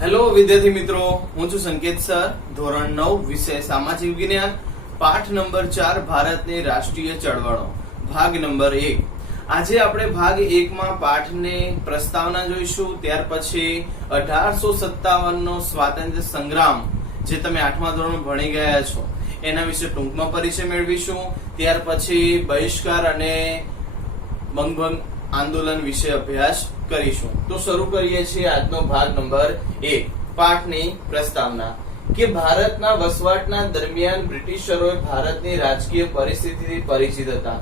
Hello વિદ્યાર્થી મિત્રો, હું છું સંકેત સર. ધોરણ 9 વિષય સામાજિક વિજ્ઞાન, પાઠ નંબર 4 ભારતની રાષ્ટ્રીય ચળવળો, ભાગ નંબર 1. આજે આપણે ભાગ 1 માં પાઠની પ્રસ્તાવના જોઈશું. ત્યાર પછી 1857 નો સ્વાતંત્ર્ય સંગ્રામ જે તમે 8મા ધોરણમાં ભણી ગયા છો એના વિશે ટૂંકમાં પરિચય મેળવીશું. ત્યાર પછી બહિષ્કાર અને બંગભંગ આંદોલન વિશે અભ્યાસ કરીશું. તો શરૂ કરીએ છીએ આજનો ભાગ નંબર 1, પાઠની પ્રસ્તાવના. કે ભારતના વસવાટના દરમિયાન બ્રિટિશરોએ ભારતની રાજકીય પરિસ્થિતિથી પરિચિત હતા.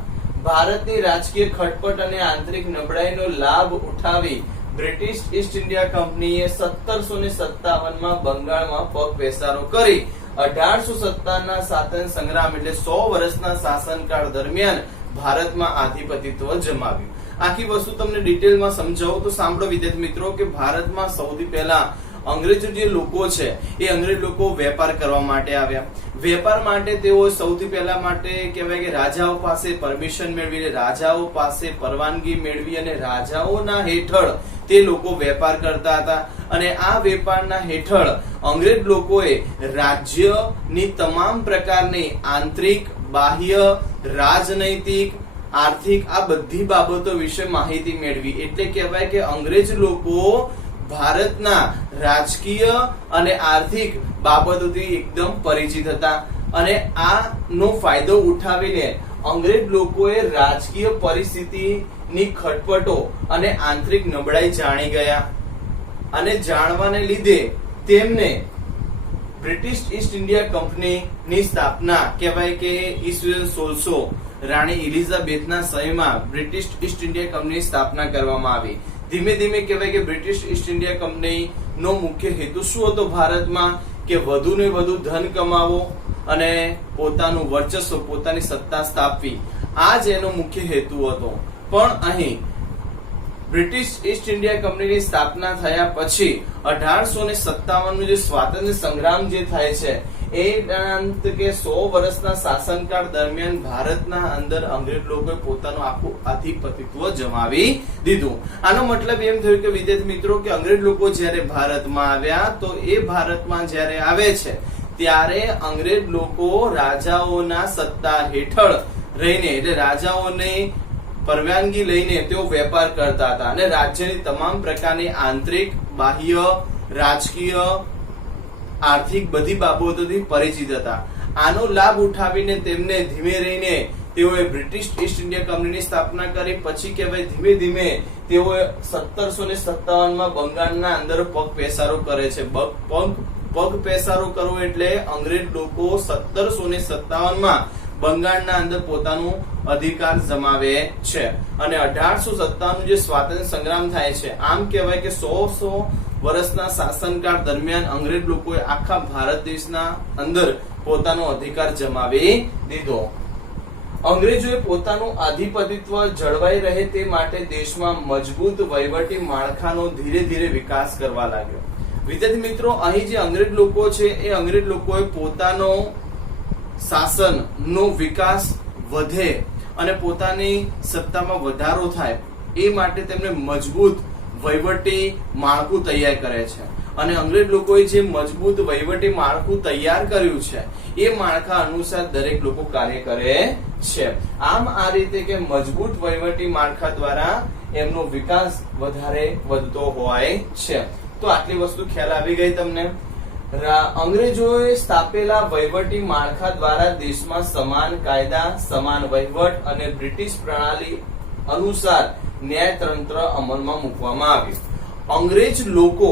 ભારતની રાજકીય ખટપટ અને આંતરિક નબળાઈનો લાભ ઉઠાવી બ્રિટિશ ઈસ્ટ ઇન્ડિયા કંપનીએ 1757 માં બંગાળમાં પગ પેસારો કરી 1857 ના સ્વાતંત્ર્ય સંગ્રામ એટલે 100 વર્ષના શાસનકાળ દરમિયાન ભારતમાં આધિપત્યત્વ જમાવ્યું. આખી વસ્તુ તમને ડિટેલમાં સમજાવું તો સાંભળો વિદ્યાર્થી મિત્રો, કે ભારતમાં સૌથી પહેલા અંગ્રેજો જે લોકો છે એ અંગ્રેજ લોકો વેપાર કરવા માટે આવ્યા. વેપાર માટે તેઓ સૌથી પહેલા માટે કહેવાય કે રાજાઓ પાસે પરમિશન મેળવી, રાજાઓ પાસે પરવાનગી મેળવી અને રાજાઓના હેઠળ તે લોકો વેપાર કરતા હતા. અને આ વેપારના હેઠળ અંગ્રેજ લોકોએ રાજ્યની તમામ પ્રકારની આંતરિક, બાહ્ય, રાજનૈતિક, આર્થિક આ બધી બાબતો વિશે માહિતી મેળવી. એટલે કહેવાય કે અંગ્રેજ લોકો ભારતના રાજકીય અને આર્થિક બાબતોથી એકદમ પરિચિત હતા. અને આનો ફાયદો ઉઠાવીને અંગ્રેજ લોકોએ રાજકીય પરિસ્થિતિની ખટપટો અને આંતરિક નબળાઈ જાણી ગયા. અને જાણવાને લીધે તેમને બ્રિટિશ ઈસ્ટ ઇન્ડિયા કંપનીની સ્થાપના કહેવાય કે ઈસવીસન 1600 રાણી એલિઝાબેથના સમયમાં બ્રિટિશ ઈસ્ટ ઇન્ડિયા કંપનીની સ્થાપના કરવામાં આવી. ધીમે ધીમે કહેવાય કે બ્રિટિશ ઈસ્ટ ઇન્ડિયા કંપનીનો મુખ્ય હેતુ શું હતો ભારતમાં? કે વધુ ને વધુ ધન કમાવો અને પોતાનું વર્ચસ્વ, પોતાની સત્તા સ્થાપવી. આ જ એનો મુખ્ય હેતુ હતો. પણ અહીં બ્રિટિશ ઈસ્ટ ઇન્ડિયા કંપનીની સ્થાપના થયા પછી 1857 નો જે સ્વાતંત્ર્ય સંગ્રામ જે થાય છે એ કે 100 વર્ષના શાસનકાળ દરમિયાન ભારતના અંદર અંગ્રેજ લોકોએ પોતાનું આખું આધિપત્યત્વ જમાવી દીધું. આનો મતલબ એમ થયું કે વિદ્યાર્થી મિત્રો, કે અંગ્રેજ લોકો જ્યારે ભારતમાં આવ્યા તો એ ભારતમાં જ્યારે આવે છે ત્યારે અંગ્રેજ લોકો રાજાઓના સત્તા હેઠળ રહીને, એટલે રાજાઓને પરવાનગી લઈને તેઓ વેપાર કરતા હતા અને રાજ્યની તમામ પ્રકારની આંતરિક, બાહ્ય, રાજકીય, આર્થિક બધી બાબતોથી પરિચિત હતા. આનો લાભ ઉઠાવીને તેમને ધીમે રહીને તેઓએ બ્રિટિશ ઈસ્ટ ઇન્ડિયા કંપનીની સ્થાપના કરી. પછી કહેવાય ધીમે ધીમે તેઓએ 1757 માં બંગાળના અંદર પગ પેસારો કરે છે. પગ પેસારો કરવો એટલે અંગ્રેજ લોકો 1757 માં બંગાળના અંદર પોતાનું અધિકાર જમાવે છે. અને 1857 નું જે સ્વાતંત્ર્ય સંગ્રામ થાય છે, આમ કહેવાય કે 100 વર્ષના શાસનકાળ દરમિયાન અંગ્રેજ લોકોએ આખા ભારત દેશના અંદર પોતાનો અધિકાર જમાવી દીધો. અંગ્રેજોએ પોતાનું આધિપત્યત્વ જળવાઈ રહે તે માટે દેશમાં મજબૂત વહીવટી માળખાનો ધીરે ધીરે વિકાસ કરવા લાગ્યો. વિદ્યાર્થી મિત્રો, અહીં જે અંગ્રેજ લોકો છે એ અંગ્રેજ લોકોએ પોતાનો શાસનનો વિકાસ વધે અને પોતાની સત્તામાં વધારો થાય એ માટે તેમને મજબૂત વહીવટી માળખું તૈયાર કરે છે. અને અંગ્રેજ લોકોએ જે મજબૂત વહીવટી માળખું તૈયાર કર્યું છે એ માળખા અનુસાર દરેક લોકો કાર્ય કરે છે. આમ આ રીતે કે મજબૂત વહીવટી માળખા દ્વારા એમનો વિકાસ વધારે વધતો હોય છે. તો આટલી વસ્તુ ખ્યાલ આવી ગઈ તમને. અંગ્રેજોએ સ્થાપેલા વહીવટી માળખા દ્વારા દેશમાં સમાન કાયદા, સમાન વહીવટ અને બ્રિટિશ પ્રણાલી અનુસાર ન્યાયતંત્ર અમલમાં મૂકવામાં આવ્યું. અંગ્રેજ લોકો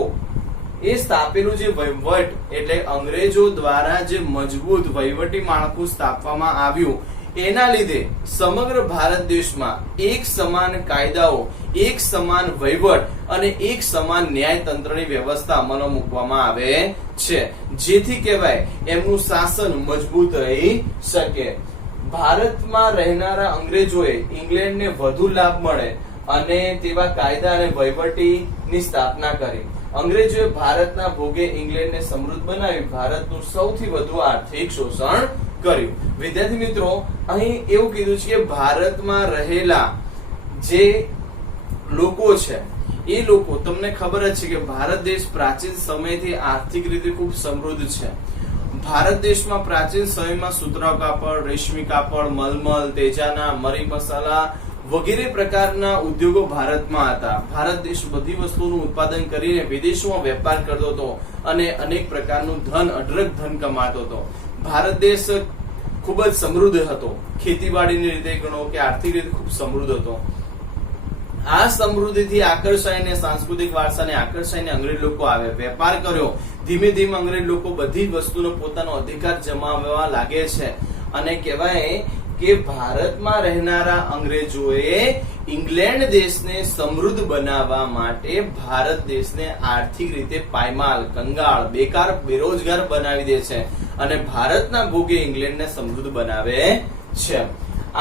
એ સ્થાપેલું જે વહીવટ એટલે અંગ્રેજો દ્વારા જે મજબૂત વહીવટી માળખું સ્થાપવામાં આવ્યું એના લીધે સમગ્ર ભારત દેશમાં એક સમાન કાયદાઓ, એક સમાન વહીવટ અને એક સમાન ન્યાયતંત્રની વ્યવસ્થા અમલમાં મૂકવામાં આવે છે, જેથી કહેવાય એમનું શાસન મજબૂત રહી શકે. ભારતમાં રહેનારા અંગ્રેજોએ ઇંગ્લેન્ડને વધુ લાભ મળે અને તેવા કાયદા અને વહીવટીની સ્થાપના કરી. અંગ્રેજોએ ભારતના ભોગે ઇંગ્લેન્ડને સમૃદ્ધ બનાવી ભારતનું સૌથી વધુ આર્થિક શોષણ કર્યું. વિદ્યાર્થી મિત્રો, અહીં એવું કીધું છે કે ભારતમાં રહેલા જે લોકો છે એ લોકો, તમને ખબર જ છે કે ભારત દેશ પ્રાચીન સમયથી આર્થિક રીતે ખૂબ સમૃદ્ધ છે. ભારત દેશમાં પ્રાચીન સમયમાં સુતરાઉ કાપડ, રેશમી કાપડ, મલમલ, તેજાના, મરી મસાલા વગેરે પ્રકારના ઉદ્યોગો ભારતમાં હતા. ભારત દેશ બધી વસ્તુઓનું ઉત્પાદન કરીને વિદેશોમાં વેપાર કરતો હતો અને અનેક પ્રકારનું ધન, અઢળક ધન કમાતો હતો. ભારત દેશ ખૂબ જ સમૃદ્ધ હતો. ખેતીવાડીની રીતે ગણો કે આર્થિક રીતે ખૂબ સમૃદ્ધ હતો. આ સમૃદ્ધિથી આકર્ષાઈને, સાંસ્કૃતિક વારસાને આકર્ષાઈને અંગ્રેજ લોકો આવે, વેપાર કર્યો. ધીમે ધીમે અંગ્રેજ લોકો બધી જ વસ્તુનો પોતાનો અધિકાર જમાવવા લાગે છે અને કહેવાય કે ભારતમાં રહેનારા અંગ્રેજોએ ઇંગ્લેન્ડ દેશને સમૃદ્ધ બનાવવા માટે ભારત દેશને આર્થિક રીતે પાયમાલ, કંગાળ, બેકાર, બેરોજગાર બનાવી દે છે અને ભારતના ભોગે ઇંગ્લેન્ડને સમૃદ્ધ બનાવે છે.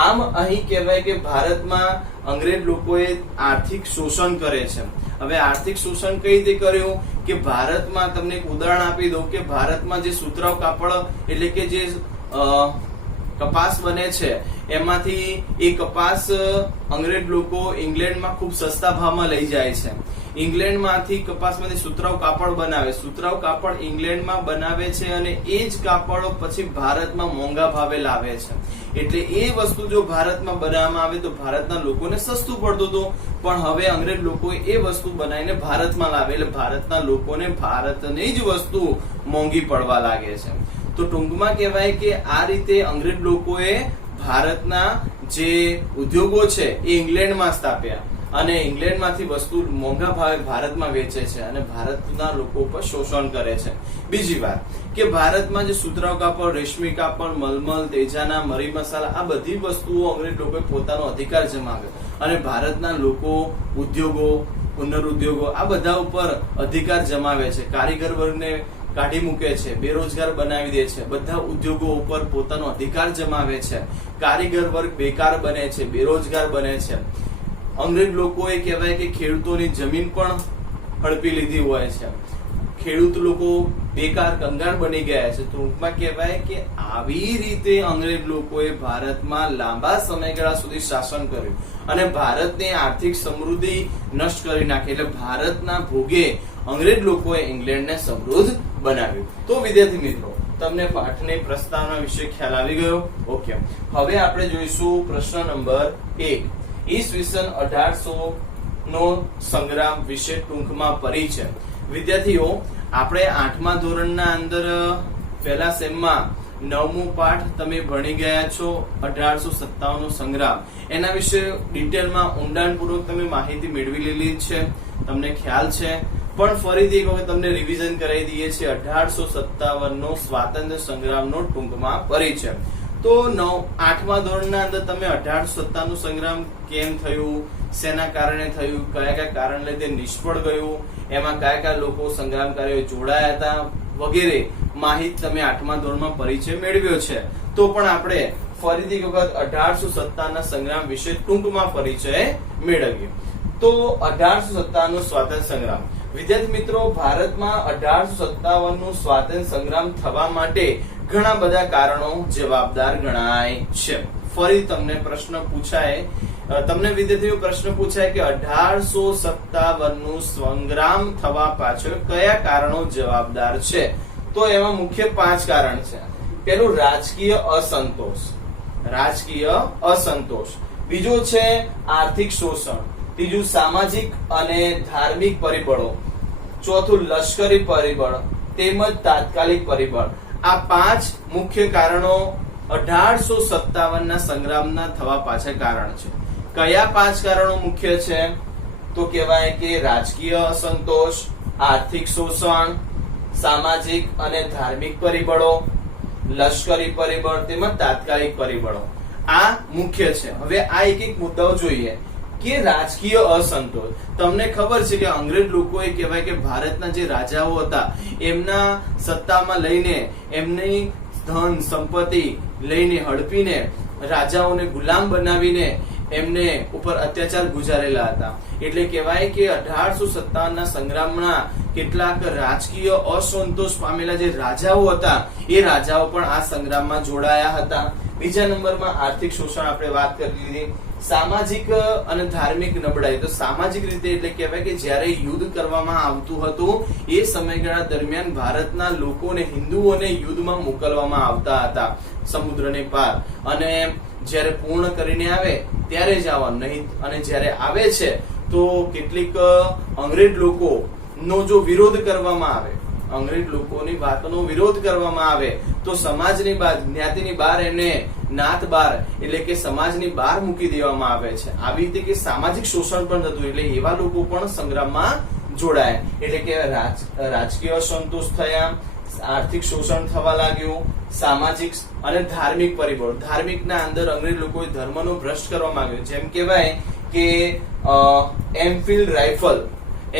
આમ અહીં કહેવાય કે ભારતમાં અંગ્રેજ લોકોએ આર્થિક શોષણ કરે છે. હવે આર્થિક શોષણ કઈ રીતે કર્યું કે ભારતમાં, તમને એક ઉદાહરણ આપી દઉં કે ભારતમાં જે સુતરાઉ કાપડ એટલે કે જે કપાસ બને છે એમાંથી એ કપાસ અંગ્રેજ લોકો ઇંગ્લેન્ડમાં ખૂબ સસ્તા ભાવમાં લઈ જાય છે. ઇંગ્લેન્ડમાંથી કપાસમાંથી સુતરાઉ કાપડ બનાવે, સુતરાઉ કાપડ ઇંગ્લેન્ડમાં બનાવે છે અને એ જ કાપડ પછી ભારતમાં મોંઘા ભાવે લાવે છે. એટલે એ વસ્તુ જો ભારતમાં બનાવવામાં આવે તો ભારતના લોકોને સસ્તું પડતું હતું, પણ હવે અંગ્રેજ લોકો એ વસ્તુ બનાવીને ભારતમાં લાવે એટલે ભારતના લોકોને ભારતની જ વસ્તુ મોંઘી પડવા લાગે છે. તો ટૂંકમાં કહેવાય કે આ રીતે અંગ્રેજ લોકોએ ભારતના જે ઉદ્યોગો છે એ ઇંગ્લેન્ડમાં સ્થાપ્યા અને ઇંગ્લેન્ડમાંથી વસ્તુ મોંઘા ભાવે ભારતમાં વેચે છે અને ભારતના લોકો પર શોષણ કરે છે. બીજી વાત કે ભારતમાં જે સુતરાઉ કાપડ, રેશમી કાપડ, મલમલ, તેજાના, મરી મસાલા આ બધી વસ્તુઓ અંગ્રેજ લોકોએ પોતાનો અધિકાર જમાવ્યો અને ભારતના લોકો ઉદ્યોગો, પુનરુદ્યોગો આ બધા ઉપર અધિકાર જમાવે છે. કારીગર વર્ગને કાઢી મૂકે છે, બેરોજગાર બનાવી દે છે, બધા ઉદ્યોગો ઉપર પોતાનો અધિકાર જમાવે છે. કારીગર વર્ગ બેકાર બને છે, બેરોજગાર બને છે. અંગ્રેજ લોકોએ કહેવાય કે ખેડૂતોની જમીન પણ હડપી લીધી હોય છે. ખેડૂત લોકો બેકાર, કંગાળ બની ગયા છે. ટૂંકમાં કહેવાય કે આવી રીતે અંગ્રેજ લોકોએ ભારતમાં લાંબા સમયગાળા સુધી શાસન કર્યું અને ભારતની આર્થિક સમૃદ્ધિ નષ્ટ કરી નાખી. એટલે ભારતના ભોગે અંગ્રેજ લોકોએ ઇંગ્લેન્ડને સમૃદ્ધ બનાવ્યું. તો વિદ્યાર્થી મિત્રો, તમને પાઠની પ્રસ્તાવના વિશે ખ્યાલ આવી ગયો? ઓકે, હવે આપણે જોઈશું પ્રશ્ન નંબર 1. ઈસવીસન 1800 નો સંગ્રામ વિશે ટૂંકમાં પરિચય. વિદ્યાર્થીઓ, આપણે 8મા ધોરણના અંદર પહેલા સેમમાં 9મો પાઠ તમે ભણી ગયા છો 1857 નો સંગ્રામ. એના વિશે ડિટેલમાં ઊંડાણપૂર્વક તમે માહિતી મેળવી લીધી છે, તમને ખ્યાલ છે. પણ ફરીથી એક વખત તમને રિવિઝન કરાવી દઈએ છીએ 1857 નો સ્વાતંત્ર્ય સંગ્રામનો ટૂંકમાં પરિચય. તો 8મા ધોરણના અંદર તમે 1857 નું સંગ્રામ કેમ થયું, શેના કારણે થયું, કયા કયા કારણે લીધે નિષ્ફળ ગયું, એમાં કયા કયા લોકો સંગ્રામકારીઓ જોડાયા હતા વગેરે માહિતી તમે 8મા ધોરણમાં પરિચય મેળવ્યો છે. તો પણ આપણે ફરીથી એક વખત 1857 ના સંગ્રામ વિશે ટૂંકમાં પરિચય મેળવીએ. તો 1857 નો સ્વાતંત્ર્ય સંગ્રામ. વિદ્યાર્થી મિત્રો, ભારતમાં 1857 નું સ્વાતંત્ર્ય સંગ્રામ થવા માટે ઘણા બધા કારણો જવાબદાર ગણાય છે. ફરી તમને પ્રશ્ન પૂછાય, તમને વિદ્યાર્થીઓ પ્રશ્ન પૂછાય કે 1857 નું સંગ્રામ થવા પાછળ કયા કારણો જવાબદાર છે? તો એમાં મુખ્ય 5 કારણ છે. પહેલું, રાજકીય અસંતોષ. રાજકીય અસંતોષ. બીજું છે આર્થિક શોષણ. ત્રીજું, સામાજિક અને ધાર્મિક પરિબળો. ચોથું, લશ્કરી પરિબળ તેમજ તાત્કાલિક પરિબળ. આ 5 મુખ્ય કારણો 1857 ના સંગ્રામના થવા પાછળ કારણ છે. કયા 5 કારણો મુખ્ય છે? તો કહેવાય કે રાજકીય અસંતોષ, આર્થિક શોષણ, સામાજિક અને ધાર્મિક પરિબળો, લશ્કરી પરિબળ તેમજ તાત્કાલિક પરિબળો. આ મુખ્ય છે. હવે આ એક એક મુદ્દાઓ જોઈએ કે રાજકીય અસંતોષ. તમને ખબર છે કે અંગ્રેજ લોકોએ કહેવાય કે ભારતના જે રાજાઓ હતા એમના સત્તામાં લઈને, એમની ધન સંપત્તિ લઈને હડપીને, રાજાઓને ગુલામ બનાવીને એમને ઉપર અત્યાચાર ગુજારેલા હતા. એટલે કહેવાય કે 1857 ના સંગ્રામના કેટલાક રાજકીય અસંતોષ પામેલા જે રાજાઓ હતા એ રાજાઓ પણ આ સંગ્રામમાં જોડાયા હતા. બીજા નંબરમાં આર્થિક શોષણ આપણે વાત કરી લીધી. સામાજિક અને ધાર્મિક નબળાઈ. તો સામાજિક રીતે એટલે કહેવાય કે જ્યારે યુદ્ધ કરવામાં આવતું હતું એ સમયગાળા દરમિયાન ભારતના લોકોને, હિન્દુઓને યુદ્ધમાં મોકલવામાં આવતા હતા સમુદ્રને પાર, અને જ્યારે પૂર્ણ કરીને આવે ત્યારે જ આવવાનું નહીં, અને જ્યારે આવે છે તો કેટલીક અંગ્રેજ લોકોનો જો વિરોધ કરવામાં આવે, અંગ્રેજ લોકોની વાતનો વિરોધ કરવામાં આવે તો સમાજની બહાર, જ્ઞાતિની બહાર એમને નાત બહાર એટલે કે સમાજની બહાર મૂકી દેવામાં આવે છે. આવી રીતે કે સામાજિક શોષણ પણ થતું, એટલે એવા લોકો પણ સંગ્રામમાં જોડાયા. એટલે કે રાજકીય અસંતોષ થયા, આર્થિક શોષણ થવા લાગ્યું, સામાજિક અને ધાર્મિક પરિબળો. ધાર્મિકના અંદર અંગ્રેજ લોકોએ ધર્મનો ભ્રષ્ટ કરવામાં આવ્યો. જેમ કહેવાય કે એમફિલ્ડ રાઇફલ,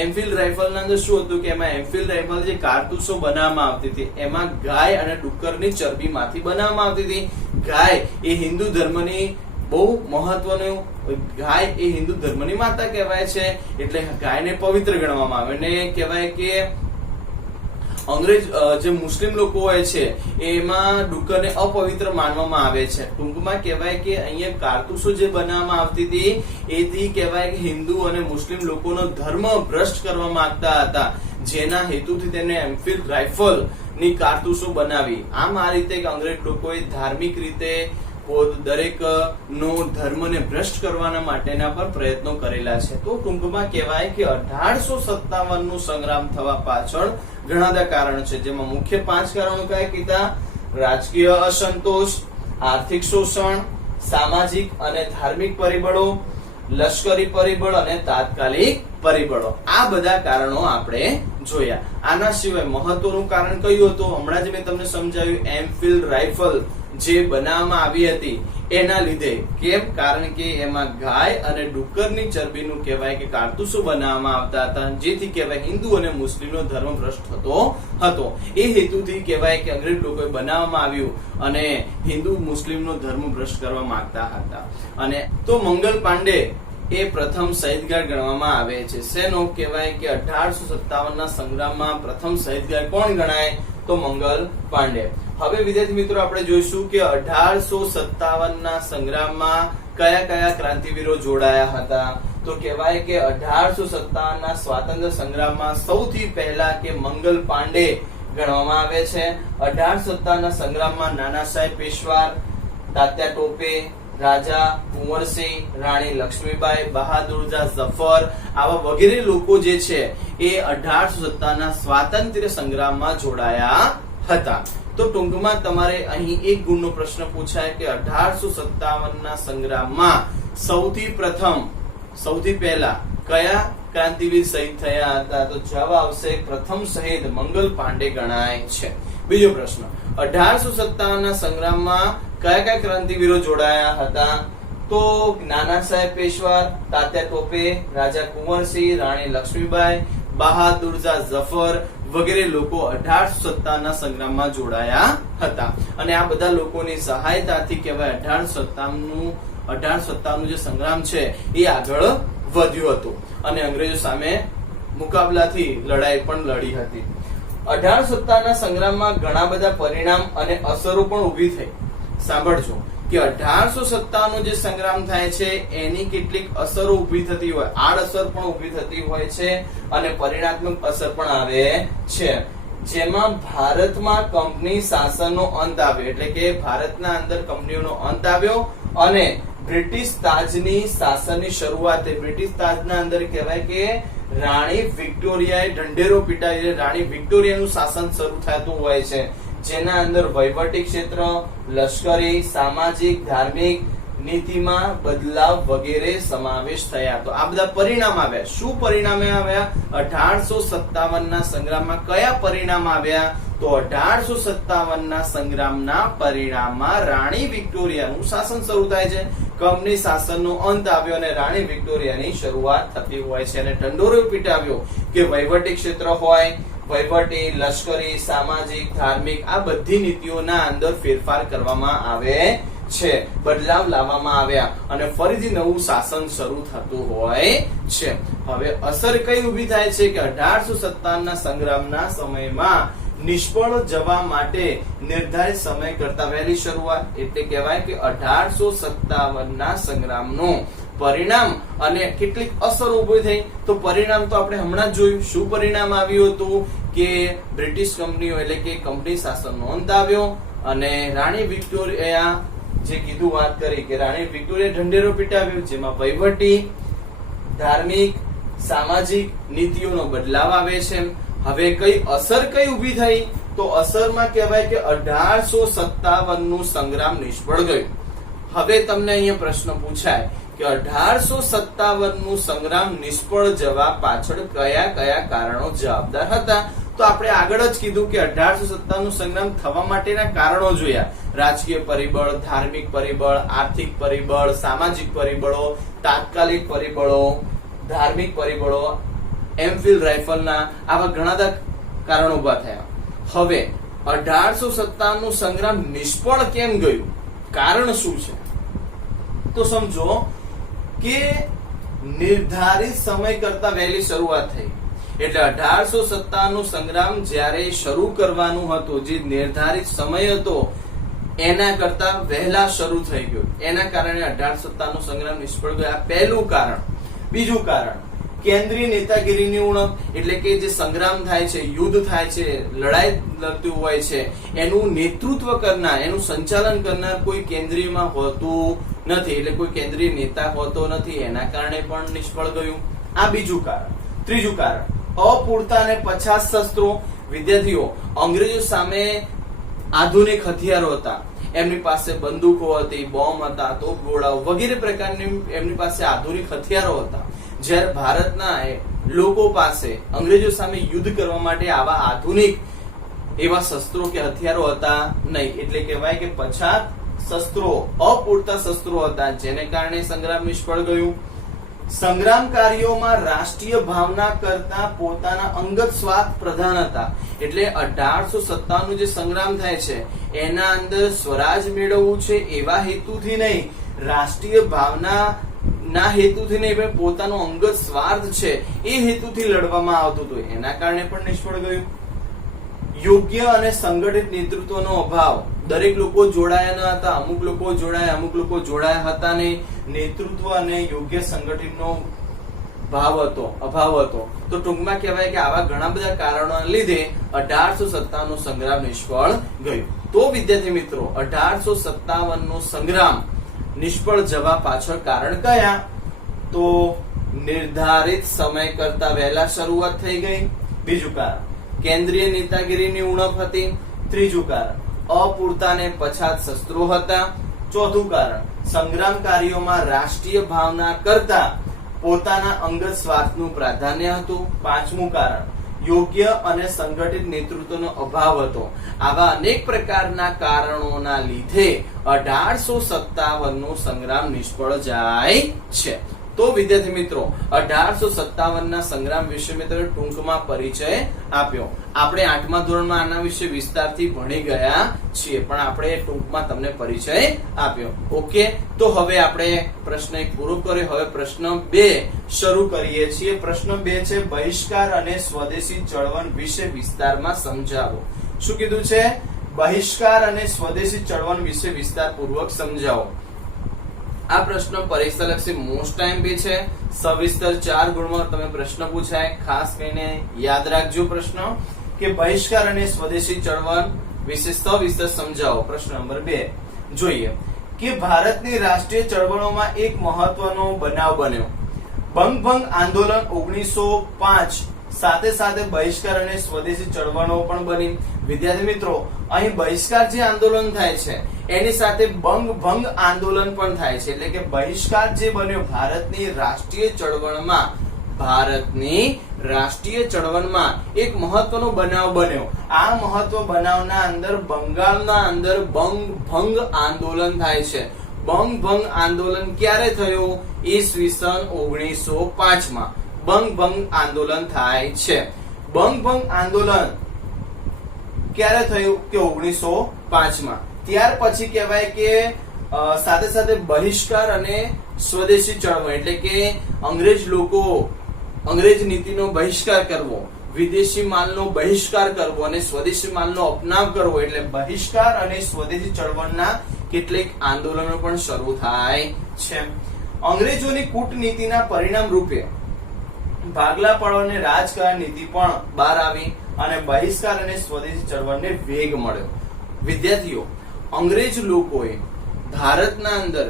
એમફિલ્ડ રાઇફલ ના અંદર શું હતું કે એમાં એમફિલ્ડ રાઇફલ જે કારતૂસો બનાવવામાં આવતી હતી એમાં ગાય અને ડુક્કરની ચરબીમાંથી બનાવવામાં આવતી હતી. ગાય એ હિન્દુ ધર્મની બહુ મહત્વનું, ગાય એ હિન્દુ ધર્મની માતા કહેવાય છે, એટલે ગાયને પવિત્ર ગણવામાં આવે. અને કહેવાય કે અંગ્રેજ જે મુસ્લિમ લોકો હોય છે એમાં ડુક્કરને અપવિત્ર માનવામાં આવે છે. ટૂંકમાં કહેવાય કે અહીંયા કારતૂસો જે બનાવવામાં આવતી હતી એથી કહેવાય કે હિન્દુ અને મુસ્લિમ લોકોનો ધર્મ ભ્રષ્ટ કરવા માંગતા હતા, જેના હેતુથી તેને એમફિલ્ડ રાઇફલ ની કારતૂસો બનાવી. આમ આ રીતે અંગ્રેજ લોકોએ ધાર્મિક રીતે દરેક નો ધર્મને ભ્રષ્ટ કરવાના માટેના પણ પ્રયત્નો કરેલા છે. તો ટૂંકમાં કહેવાય કે 1857 નું સંગ્રામ થવા પાછળ ઘણા બધા કારણો છે, જેમાં મુખ્ય 5 કારણો કયા કીધા? રાજકીય અસંતોષ, આર્થિક શોષણ, સામાજિક અને ધાર્મિક પરિબળો, લશ્કરી પરિબળ અને તાત્કાલિક પરિબળો. આ બધા કારણો આપણે જોયા. આના સિવાય મહત્વનું કારણ કયું હતું? હમણાં જ મેં તમને સમજાવ્યું, એમફિલ્ડ રાઇફલ જે બનાવવામાં આવી હતી એના લીધે. કેમ? કારણ કે એમાં ગાય અને ડુક્કરની ચરબીનું કહેવાય કે કારતૂસો બનાવવામાં આવતા હતા, જેથી કહેવાય હિન્દુ અને મુસ્લિમનો ધર્મ ભ્રષ્ટ થતો હતો. એ હેતુથી કહેવાય કે અંગ્રેજ લોકોએ બનાવવામાં આવ્યું અને હિન્દુ મુસ્લિમનો ધર્મ ભ્રષ્ટ કરવા માંગતા હતા. અને તો મંગલ પાંડે એ પ્રથમ શહીદગાર ગણવામાં આવે છે. શેનો કહેવાય કે 1857 ના સંગ્રામમાં પ્રથમ શહીદગાર કોણ ગણાય? તો મંગલ પાંડે. હવે વિદ્યાર્થી મિત્રો આપણે જોઈશું કે 1857 ના સંગ્રામમાં કયા કયા ક્રાંતિવીરો જોડાયા હતા. તો કહેવાય કે 1857 ના સ્વાતંત્ર્ય સંગ્રામમાં સૌથી પહેલા કે મંગલ પાંડે ગણવામાં આવે છે. 1857 ના સંગ્રામમાં નાના સાહેબ પેશવાર, તાત્યા ટોપે, રાજા કુંવરસિંહ, રાણી લક્ષ્મીબાઈ, બહાદુર ઝફર, આવા વગેરે લોકો જે છે એ 1857 ના સ્વાતંત્ર્ય સંગ્રામમાં જોડાયા હતા. તો ટૂંકમાં તમારે અહીં એક ગુણનો પ્રશ્ન પૂછાય કે 1857 ના સંગ્રામમાં સૌથી પહેલા કયા ક્રાંતિવીર શહીદ થયા હતા? તો જવાબ આવશે પ્રથમ શહીદ મંગલ પાંડે ગણાય છે. બીજો પ્રશ્ન, 1857 ના સંગ્રામમાં કયા કયા ક્રાંતિવીરો જોડાયા હતા? તો નાના સાહેબ પેશવાર, તાત્યા ટોપે, રાજા કુંવરસિંહ, રાણી લક્ષ્મીબાઈ, બહાદુર ઝફર વગેરે લોકો 1857 ના સંગ્રામમાં જોડાયા હતા. અને આ બધા લોકોની સહાયતાથી કહેવાય 1857 જે સંગ્રામ છે એ આગળ વધ્યું હતું અને અંગ્રેજો સામે મુકાબલાથી લડાઈ પણ લડી હતી. 1857 ના સંગ્રામમાં ઘણા બધા પરિણામ અને અસરો પણ ઊભી થઈ. સાંભળજો કે 1857 જે સંગ્રામ થાય છે એની કેટલીક અસરો ઊભી થતી હોય, આડઅસર પણ ઊભી થતી હોય છે અને પરિણાત્મક અસર પણ આવે છે. જેમાં ભારતમાં કંપની શાસનનો અંત આવ્યો, એટલે કે ભારતના અંદર કંપનીઓનો અંત આવ્યો અને બ્રિટિશ તાજની શાસનની શરૂઆત થઈ. બ્રિટિશ તાજના અંદર કહેવાય કે રાણી વિક્ટોરિયાએ ઢંઢેરો પીટાવી રાણી વિક્ટોરિયાનું શાસન શરૂ થતું હોય છે, જેના અંદર વહીવટી ક્ષેત્ર, લશ્કરી, સામાજિક, ધાર્મિક નીતિમાં બદલાવ વગેરે સમાવેશ થયા. તો આ બધા પરિણામ આવ્યા. શું પરિણામે આવ્યા? 1857 ના સંગ્રામમાં કયા પરિણામ આવ્યા? તો 1857 ના સંગ્રામના પરિણામમાં રાણી વિક્ટોરિયાનું શાસન શરૂ થાય છે, કંપની શાસનનો અંત આવ્યો અને રાણી વિક્ટોરિયાની શરૂઆત થતી હોય છે. અને ઢંઢોરો પીટાવ્યો કે વહીવટી ક્ષેત્ર હોય, વહીવટી, લશ્કરી, સામાજિક, ધાર્મિક આ બધી નીતિઓના અંદર ફેરફાર કરવામાં આવે છે, બદલાવ લાવવામાં આવ્યા અને ફરીથી નવું શાસન શરૂ થતું હોય છે. હવે અસર કઈ ઊભી થાય છે કે 1857 ના સંગ્રામના સમયમાં નિષ્ફળ જવા માટે નિર્ધારિત સમય કરતા વહેલી શરૂઆત એટલે કહેવાય કે 1857 ના સંગ્રામનું પરિણામ અને કેટલીક અસર ઉભી થઈ. તો પરિણામ તો આપણે હમણાં જ જોયું. શું પરિણામ આવ્યું હતું કે બ્રિટિશ કંપનીઓ એટલે કે કંપની શાસનનો અંત આવ્યો અને રાણી વિક્ટોરિયા જે કીધું વાત કરી કે રાણી વિક્ટોરિયા ઢંઢેરો પીટાવ્યો, જેમાં વહીવટી, ધાર્મિક, સામાજિક નીતિઓનો બદલાવ આવે છે. હવે કઈ અસર કઈ ઉભી થઈ? તો અસરમાં કહેવાય કે 1857 નું સંગ્રામ નિષ્ફળ ગયું. હવે તમને અહીંયા પ્રશ્ન પૂછાય કે 1857 નું સંગ્રામ નિષ્ફળ જવા પાછળ કયા કયા કારણો જવાબદાર હતા? તો આપણે આગળ જ કીધું કે 1857 નું સંગ્રામ થવા માટેના કારણો જોયા. રાજકીય પરિબળ, ધાર્મિક પરિબળ, આર્થિક પરિબળ, સામાજિક પરિબળો, તાત્કાલિક પરિબળો, ધાર્મિક પરિબળો, એમફિલ રાઇફલના આવા ઘણા બધા કારણો ઉભા થયા. હવે 1857 નું સંગ્રામ નિષ્ફળ કેમ ગયું? કારણ શું છે? તો સમજો કે નિર્ધારિત સમય કરતા વહેલી શરૂઆત થઈ. એટલે 1857 નું સંગ્રામ જ્યારે શરૂ કરવાનું હતું, જે નિર્ધારિત સમય હતો એના કરતા વહેલા શરૂ થઈ ગયો. એના કારણે 1857 નું સંગ્રામ નિષ્ફળ ગયો. આ પહેલું કારણ. બીજું કારણ કેન્દ્રીય નેતાગીરીની ઉણપ એટલે કે જે સંગ્રામ થાય છે, યુદ્ધ થાય છે, લડાઈ લડતું હોય છે, એનું નેતૃત્વ કરનાર, એનું સંચાલન કરનાર કોઈ કેન્દ્રીયમાં હોતું નથી. એટલે કોઈ કેન્દ્રીય નેતા હોતો નથી. એના કારણે પણ નિષ્ફળ ગયું. આ બીજું કારણ. ત્રીજું કારણ અપૂરતા અને પછાત શસ્ત્રો. વિદ્યાર્થીઓ, અંગ્રેજો સામે આધુનિક હથિયારો હતા. એમની પાસે બંદૂકો હતી, બોમ્બ હતા, તોપગોળાઓ વગેરે પ્રકારની એમની પાસે આધુનિક હથિયારો હતા. જ્યારે ભારતના લોકો પાસે અંગ્રેજો સામે યુદ્ધ કરવા માટે આવા આધુનિક એવા શસ્ત્રો કે હથિયારો હતા નહીં. એટલે કહેવાય કે પછાત શસ્ત્રો, અપૂરતા શસ્ત્રો હતા, જેને કારણે સંગ્રામ નિષ્ફળ ગયું. સંગ્રામકારીઓમાં રાષ્ટ્રીય ભાવના કરતા પોતાના અંગત સ્વાર્થ પ્રધાન હતા. એટલે 1857 જે સંગ્રામ થાય છે એના અંદર સ્વરાજ મેળવવું છે એવા હેતુથી નહીં, રાષ્ટ્રીય ભાવના ના હેતુથી નહીં, પણ પોતાનો અંગત સ્વાર્થ છે એ હેતુથી લડવામાં આવતું હતું. એના કારણે પણ નિષ્ફળ ગયું. યોગ્ય અને સંગઠિત નેતૃત્વનો અભાવ. દરેક લોકો જોડાયા ન હતા. અમુક લોકો જોડાયા, અમુક લોકો જોડાયા હતા નહીં. નેતૃત્વ અને યોગ્ય સંગઠનનો અભાવ હતો. તો ટૂંકમાં કહેવાય કે આવા ઘણા બધા કારણોના લીધે 1857 નો સંગ્રામ નિષ્ફળ ગયું. તો વિદ્યાર્થી મિત્રો, 1857 નો સંગ્રામ નિષ્ફળ જવા પાછળ કારણ કયા? તો નિર્ધારિત સમય કરતા વહેલા શરૂઆત થઈ ગઈ. બીજું કારણ કેન્દ્રીય નેતાગીરીની ઉણપ હતી. ત્રીજું કારણ અપૂરતા અને પછાત શસ્ત્રો હતા. ચોથું કારણ સંગ્રામકારીઓમાં રાષ્ટ્રીય ભાવના કરતા પોતાના અંગત સ્વાર્થનું પ્રાધાન્ય હતું. પાંચમું કારણ યોગ્ય અને સંગઠિત નેતૃત્વનો અભાવ હતો. આવા અનેક પ્રકારના કારણોના લીધે 1857 નો સંગ્રામ નિષ્ફળ જાય છે. તો વિદ્યાર્થી મિત્રો, 1857 ના સંગ્રામ વિશે મેં તમને ટૂંકમાં પરિચય આપ્યો. આપણે 8મા ધોરણમાં આના વિશે વિસ્તારથી ભણી ગયા છીએ, પણ આપણે ટૂંકમાં તમને પરિચય આપ્યો. ઓકે, તો હવે આપણે પ્રશ્ન 1 પૂરો કર્યો. હવે પ્રશ્ન 2 શરૂ કરીએ છીએ. પ્રશ્ન 2 છે બહિષ્કાર અને સ્વદેશી ચળવળ વિશે વિસ્તારમાં સમજાવો. શું કીધું છે? બહિષ્કાર અને સ્વદેશી ચળવળ વિશે વિસ્તારપૂર્વક સમજાવો. આ પ્રશ્ન પરીક્ષાલક્ષી મોસ્ટ ટાઈમ બી છે. સવિસ્તર 4 ગુણમાં તમે પ્રશ્ન પૂછાય. ખાસ કરીને યાદ રાખજો પ્રશ્ન કે બહિષ્કાર અને સ્વદેશી ચળવળ વિશે સવિસ્તર સમજાવો. પ્રશ્ન નંબર 2 જોઈએ કે ભારતની રાષ્ટ્રીય ચળવળોમાં એક મહત્વનો બનાવ બન્યો. બંગભંગ આંદોલન 1905 સાથે સાથે બહિષ્કાર અને સ્વદેશી ચળવળો પણ બની. વિદ્યાર્થી મિત્રો, અહીં બહિષ્કાર જે આંદોલન થાય છે એની સાથે બંગભંગ આંદોલન પણ થાય છે. એટલે કે બહિષ્કાર જે બન્યો ભારતની રાષ્ટ્રીય ચળવળમાં એક મહત્વનો બનાવ બન્યો. આ મહત્વ બનાવના અંદર બંગાળના અંદર બંગભંગ આંદોલન થાય છે. બંગભંગ આંદોલન ક્યારે થયું? ઈસવીસન 1905 માં બંગભંગ આંદોલન થાય છે. બંગભંગ આંદોલન ક્યારે થયું? કે 1905 માં. ત્યાર પછી કહેવાય કે સાથે સાથે બહિષ્કાર અને સ્વદેશી ચળવળ એટલે કે અંગ્રેજ નીતિનો બહિષ્કાર કરવો. વિદેશી માલનો બહિષ્કાર કરવો અને સ્વદેશી માલનો અપનાવ કરવો, એટલે બહિષ્કાર અને સ્વદેશી ચળવળના કેટલીક આંદોલનો પણ શરૂ થાય છે. અંગ્રેજોની કૂટનીતિના પરિણામ રૂપે ભાગલા પાડો અને રાજકારણ નીતિ પણ બહાર આવી અને બહિષ્કાર અને સ્વદેશી ચળવળને વેગ મળ્યો. વિદ્યાર્થીઓ, અંગ્રેજ લોકોએ ભારતના અંદર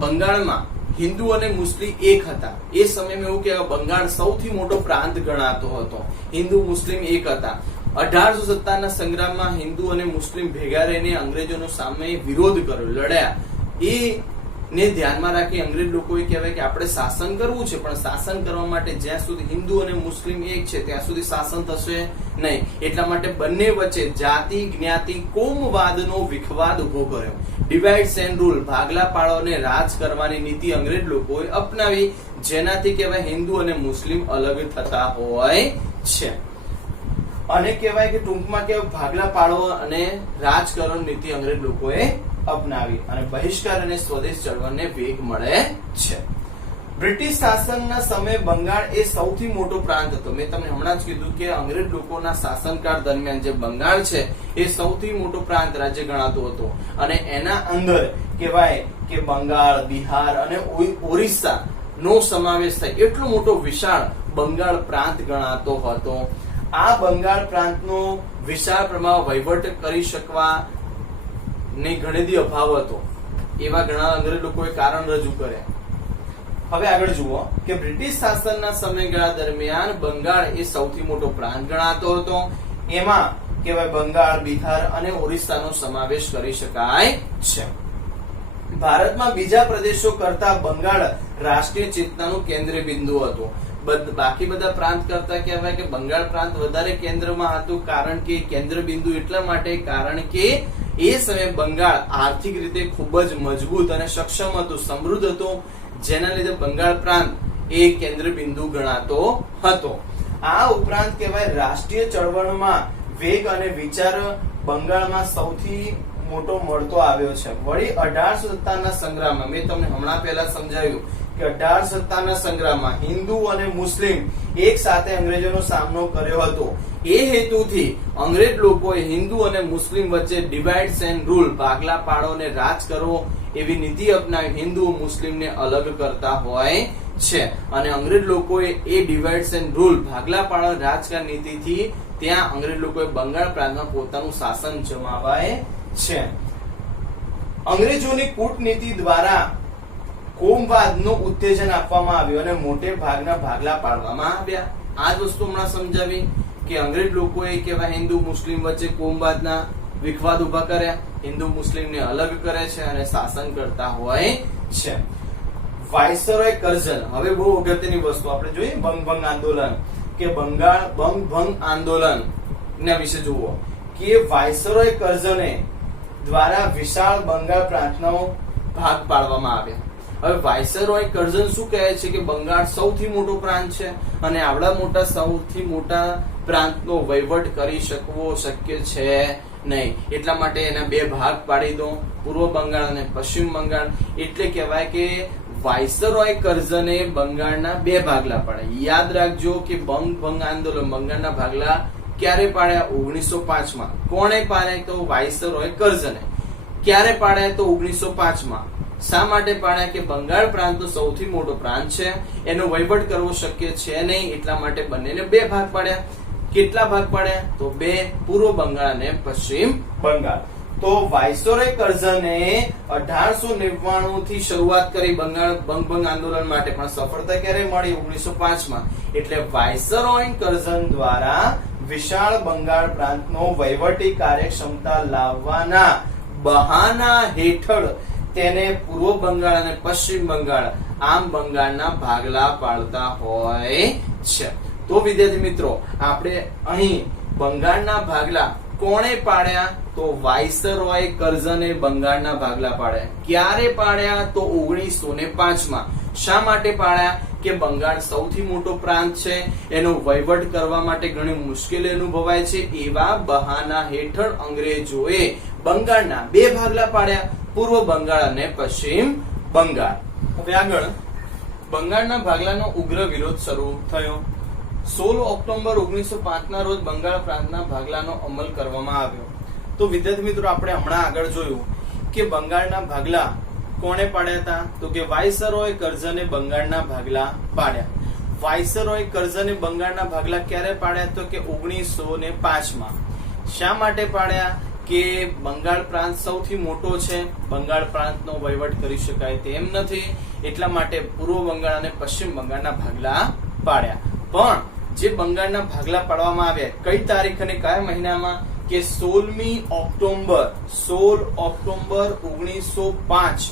બંગાળમાં હિન્દુ અને મુસ્લિમ એક હતા. એ સમયમાં એવું કે બંગાળ સૌથી મોટો પ્રાંત ગણાતો હતો. હિન્દુ મુસ્લિમ એક હતા. 1857 ના સંગ્રામમાં હિન્દુ અને મુસ્લિમ ભેગા રહીને અંગ્રેજોનો સામે વિરોધ કર્યો, લડ્યા. એ ને ધ્યાનમાં રાખી અંગ્રેજ લોકોએ કહેવાય કે આપણે શાસન કરવું છે, પણ શાસન કરવા માટે જ્યાં સુધી હિન્દુ અને મુસ્લિમ એક છે ત્યાં સુધી શાસન થશે નહીં. એટલા માટે બંને વચ્ચે જાતિ જ્ઞાતિ કોમવાદનો વિખવાદ ઉભો કર્યો. ડિવાઇડ એન્ડ રૂલ, ભાગલા પાડો અને રાજ કરવાની નીતિ અંગ્રેજ લોકોએ અપનાવી, જેનાથી કહેવાય હિન્દુ અને મુસ્લિમ અલગ થતા હોય છે. અને કહેવાય કે ટૂંકમાં કે ભાગલા પાડો અને રાજ કરવાની નીતિ અંગ્રેજ લોકોએ અપનાવી અને બહિષ્કાર અને સ્વદેશ ચળવળને વેગ મળે છે. બ્રિટિશ શાસનના સમયે બંગાળ એ સૌથી મોટો પ્રાંત હતો. મેં તમને હમણાં જ કીધું કે અંગ્રેજ લોકોના શાસનકાળ દરમિયાન જે બંગાળ છે એ સૌથી મોટો પ્રાંત રાજ્ય ગણાતો હતો અને એના અંદર કહેવાય કે બંગાળ, બિહાર અને ઓરિસ્સા નો સમાવેશ થાય એટલો મોટો વિશાળ બંગાળ પ્રાંત ગણાતો હતો. આ બંગાળ પ્રાંતનો વિશાળ પ્રમાણમાં વહીવટ કરી શકવા ને ઘણેથી અભાવ હતો, એવા ઘણા અંગ્રેજ લોકોએ કારણ રજૂ કર્યા. હવે આગળ જુઓ કે બ્રિટિશ શાસનના સમયગાળા દરમિયાન બંગાળ એ સૌથી મોટો પ્રાંત ગણાતો હતો. એમાં કહેવાય બંગાળ, બિહાર અને ઓરિસ્સાનો સમાવેશ કરી શકાય છે. ભારતમાં બીજા પ્રદેશો કરતા બંગાળ રાષ્ટ્રીય ચેતનાનું કેન્દ્ર બિંદુ હતું. બાકી બધા પ્રાંત કરતા કહેવાય કે બંગાળ પ્રાંત વધારે કેન્દ્રમાં હતું. કારણ કે કેન્દ્ર બિંદુ એટલા માટે કારણ કે એ સમયે બંગાળ આર્થિક રીતે ખૂબ જ મજબૂત અને સક્ષમ હતું, સમૃદ્ધ હતું, જેના લીધે બંગાળ પ્રાંત એ કેન્દ્ર બિંદુ ગણાતો હતો. આ ઉપરાંત કહેવાય રાષ્ટ્રીય ચળવળમાં વેગ અને વિચાર બંગાળમાં સૌથી મોટો મળતો આવ્યો છે. વળી 1857 ના સંગ્રામમાં મેં તમને હમણાં પહેલા સમજાવ્યું કે 1857 ના સંગ્રામમાં હિન્દુ અને મુસ્લિમ એક સાથે અંગ્રેજોનો સામનો કર્યો હતો. એ હેતુથી અંગ્રેજ લોકોએ હિન્દુ અને મુસ્લિમ વચ્ચે ડિવાઇડ એન્ડ રૂલ, ભાગલા પાડો અને રાજ કરવો એવી નીતિ અપનાવી હિન્દુ મુસ્લિમને અલગ કરતા હોય છે. અને અંગ્રેજ લોકોએ એ ડિવાઇડ એન્ડ રૂલ, ભાગલા પાડો રાજકારણ નીતિથી ત્યાં અંગ્રેજ લોકોએ બંગાળ પ્રાંતમાં પોતાનું શાસન જમાવાય છે. અંગ્રેજોની કૂટનીતિ દ્વારા કોમવાદનું ઉત્તેજન આપવામાં આવ્યું અને મોટે ભાગના ભાગલા પાડવામાં આવ્યા. આ જ વસ્તુ હમણાં સમજાવી કે અંગ્રેજ લોકોએ કહેવાય હિન્દુ મુસ્લિમ વચ્ચે કોમવાદના વિખવાદ ઉભા કર્યા, હિન્દુ મુસ્લિમને અલગ કરે છે અને શાસન કરતા હોય છે. વાઇસરોય કર્ઝન, હવે બહુ અગત્યની વસ્તુ આપણે જોઈએ બંગ આંદોલન કે બંગાળ બંગ આંદોલન ના વિશે જુઓ કે વાઇસરોય કર્ઝને દ્વારા વિશાળ બંગાળ પ્રાંતનો ભાગ પાડવામાં આવ્યા. હવે વાઇસરોય કર્ઝન શું કહે છે કે બંગાળ સૌથી મોટો પ્રાંત છે અને આવડા મોટા સૌથી મોટા પ્રાંતનો વહીવટ કરી શકવો શક્ય છે નહીં, એટલા માટે એના બે ભાગ પાડી દો, પૂર્વ બંગાળ અને પશ્ચિમ બંગાળ. એટલે કહેવાય કે વાઇસરોય કર્ઝને બંગાળના બે ભાગલા પાડ્યા. યાદ રાખજો કે બંગ આંદોલન, બંગાળના ભાગલા ક્યારે પાડ્યા? 1905 માં. કોણે પાડ્યા? તો વાઇસરોય કર્ઝને. ક્યારે પાડ્યા? તો 1905 માં. શા માટે પાડ્યા? કે બંગાળ પ્રાંત સૌથી મોટો પ્રાંત છે, એનો વહીવટ કરવો શક્ય છે નહીં, એટલા માટે બંનેને બે ભાગ પાડ્યા. કેટલા ભાગ પાડ્યા? તો બે, પૂર્વ બંગાળ અને પશ્ચિમ બંગાળ. તો વાઇસરોય કર્ઝને 1899 થી શરૂઆત કરી બંગાળ બંગ આંદોલન માટે, પણ સફળતા ક્યારે મળી? 1905 માં. એટલે વાઇસરોય કર્ઝન દ્વારા વિશાળ બંગાળ પ્રાંતનો વહીવટી કાર્યક્ષમતા લાવવાના બહાના હેઠળ તેને પૂર્વ બંગાળ અને પશ્ચિમ બંગાળ આમ બંગાળના ભાગલા પાડતા હોય છે. તો વિદ્યાર્થી મિત્રો, આપણે અહીં બંગાળના ભાગલા કોણે પાડ્યા? તો વાઇસરોય કર્ઝને બંગાળના ભાગલા પાડ્યા. ક્યારે પાડ્યા? તો 1905 માં. શા માટે પાડ્યા? કે બંગાળ સૌથી મોટો પ્રાંત છે, એનો વહીવટ કરવા માટે ઘણી મુશ્કેલી અનુભવાય છે, એવા બહાના હેઠળ અંગ્રેજોએ બંગાળના બે ભાગલા પાડ્યા, પૂર્વ બંગાળ અને પશ્ચિમ બંગાળ. હવે આગળ બંગાળના ભાગલાનો ઉગ્ર વિરોધ શરૂ થયો. 16 ઓક્ટોબર 1905 ના રોજ બંગાળ પ્રાંતના ભાગલાનો અમલ કરવામાં આવ્યો. તો વિદ્યાર્થી મિત્રો, આપણે હમણાં આગળ જોયું કે બંગાળના ભાગલા કોણે પાડ્યા હતા? તો કે વાઇસરોય કર્ઝને બંગાળના ભાગલા પાડ્યા. વાઇસરોય કર્ઝને બંગાળના ભાગલા ક્યારે પાડ્યા? તો કે 1905 માં. શા માટે પાડ્યા? કે બંગાળ પ્રાંત સૌથી મોટો છે, બંગાળ પ્રાંતનો વહીવટ કરી શકાય તેમ નથી, એટલા માટે પૂર્વ બંગાળ અને પશ્ચિમ બંગાળના ભાગલા પાડ્યા. પણ જે બંગાળના ભાગલા પાડવામાં આવ્યા કઈ તારીખ અને કયા મહિનામાં? કે 16 ઓક્ટોબર 1905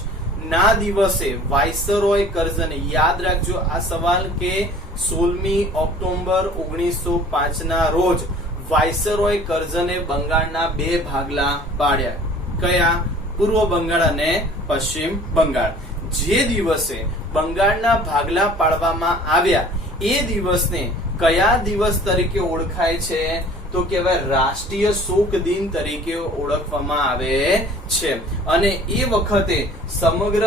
ના દિવસે વાઇસરોય કર્ઝને, યાદ રાખજો આ સવાલ, કે 16 ઓક્ટોબર 1905 ના રોજ વાઇસરોય કર્ઝને બંગાળના બે ભાગલા પાડ્યા. કયા? પૂર્વ બંગાળ અને પશ્ચિમ બંગાળ. જે દિવસે બંગાળના ભાગલા પાડવામાં આવ્યા એ દિવસને કયા દિવસ તરીકે ઓળખાય છે? તો કહેવાય રાષ્ટ્રીય શોક દિન તરીકે ઓળખવામાં આવે છે. અને એ વખતે સમગ્ર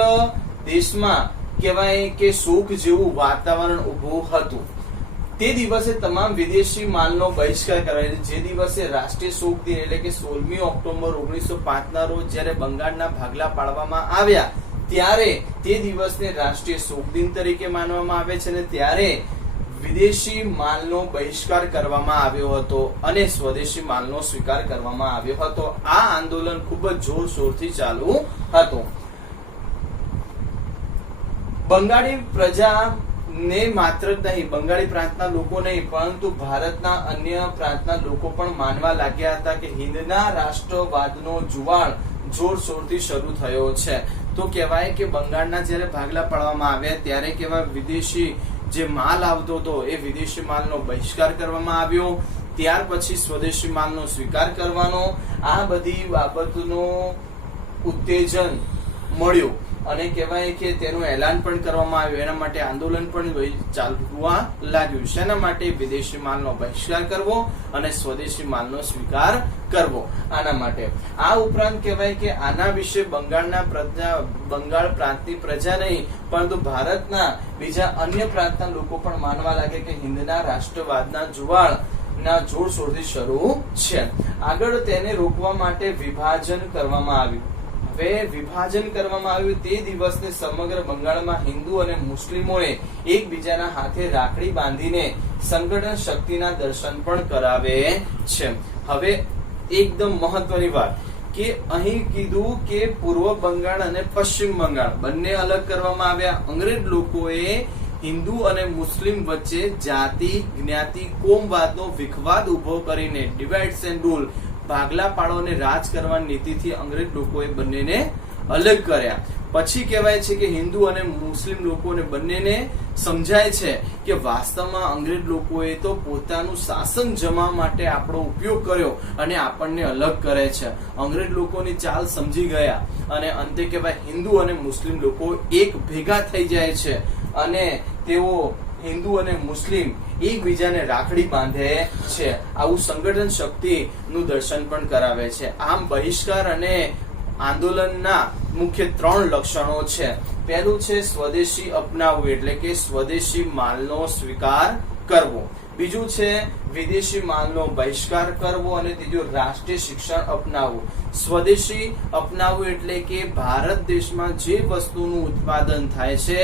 દેશમાં કહેવાય કે શોક જેવું વાતાવરણ ઉભું હતું. તે દિવસે તમામ વિદેશી માલનો બહિષ્કાર કરાયો. જે દિવસે રાષ્ટ્રીય શોક દિન એટલે કે 16 ઓક્ટોબર 1905 ના રોજ જ્યારે બંગાળના ભાગલા પાડવામાં આવ્યા ત્યારે તે દિવસને રાષ્ટ્રીય શોક દિન તરીકે માનવામાં આવે છે અને ત્યારે વિદેશી માલનો બહિષ્કાર કરવામાં આવ્યો હતો અને સ્વદેશી માલનો સ્વીકાર કરવામાં આવ્યો હતો. આ આંદોલન ખૂબ જ જોરશોરથી ચાલુ હતું. બંગાળી પ્રજા ને માત્ર નહીં, બંગાળી પ્રાંતના લોકો નહીં, પરંતુ ભારતના અન્ય પ્રાંતના લોકો પણ માનવા લાગ્યા હતા કે હિંદના રાષ્ટ્રવાદનો જુવાળ જોરશોરથી શરૂ થયો છે. તો કહેવાય કે બંગાળના જ્યારે ભાગલા પાડવામાં આવ્યા ત્યારે કેવા વિદેશી જે માલ આવતો હતો એ વિદેશી માલનો બહિષ્કાર કરવામાં આવ્યો. ત્યાર પછી સ્વદેશી માલનો સ્વીકાર કરવાનો, આ બધી બાબતનો ઉત્તેજન મળ્યું અને કહેવાય કે તેનું એલાન પણ કરવામાં આવ્યું. એના માટે આંદોલન પણ ચાલવા લાગ્યું. શેના માટે? વિદેશી માલનો બહિષ્કાર કરવો અને સ્વદેશી માલનો સ્વીકાર કરવો. આના માટે. આ ઉપરાંત કહેવાય કે આના વિશે બંગાળ પ્રાંતની પ્રજા નહીં, પરંતુ ભારતના બીજા અન્ય પ્રાંતના લોકો પણ માનવા લાગે કે હિંદના રાષ્ટ્રવાદના જુવાળ ના જોરશોરથી શરૂ છે. આગળ તેને રોકવા માટે વિભાજન કરવામાં આવ્યું. વિભાજન કરવામાં આવ્યું તે દિવસને સમગ્ર બંગાળમાં હિન્દુ અને મુસ્લિમોએ એકબીજાના હાથે રાખડી બાંધીને સંગઠન શક્તિના દર્શન પણ કરાવે છે. હવે એકદમ મહત્વની વાત કે અહીં કીધું કે પૂર્વ બંગાળ અને પશ્ચિમ બંગાળ બંને અલગ કરવામાં આવ્યા. અંગ્રેજ લોકોએ હિન્દુ અને મુસ્લિમ વચ્ચે જાતિ, જ્ઞાતિ, કોમવાદનો વિખવાદ ઉભો કરીને ડિવાઇડ એન્ડ રૂલ, ભાગલા પાડો અને રાજ કરવાની નીતિથી અંગ્રેજ લોકોએ બંનેને અલગ કર્યા. પછી કહેવાય છે કે હિન્દુ અને મુસ્લિમ લોકોને બંનેને સમજાય છે કે વાસ્તવમાં અંગ્રેજ લોકોએ તો પોતાનું શાસન જમાવવા માટે આપણો ઉપયોગ કર્યો અને આપણને અલગ કરે છે. અંગ્રેજ લોકોની ચાલ સમજી ગયા અને અંતે કહેવાય હિન્દુ અને મુસ્લિમ લોકો એક ભેગા થઈ જાય છે અને તેઓ હિન્દુ અને મુસ્લિમ એકબીજાને રાખડી બાંધે છે. આવું સંગઠન શક્તિનું દર્શન પણ કરાવે છે. આમ બહિષ્કાર અને આંદોલનના મુખ્ય 3 લક્ષણો છે. પહેલું છે સ્વદેશી અપનાવવું એટલે કે સ્વદેશી માલનો સ્વીકાર કરવો. બીજું છે વિદેશી માલનો બહિષ્કાર કરવો અને ત્રીજું રાષ્ટ્રીય શિક્ષણ અપનાવવું. સ્વદેશી અપનાવવું એટલે કે ભારત દેશમાં જે વસ્તુનું ઉત્પાદન થાય છે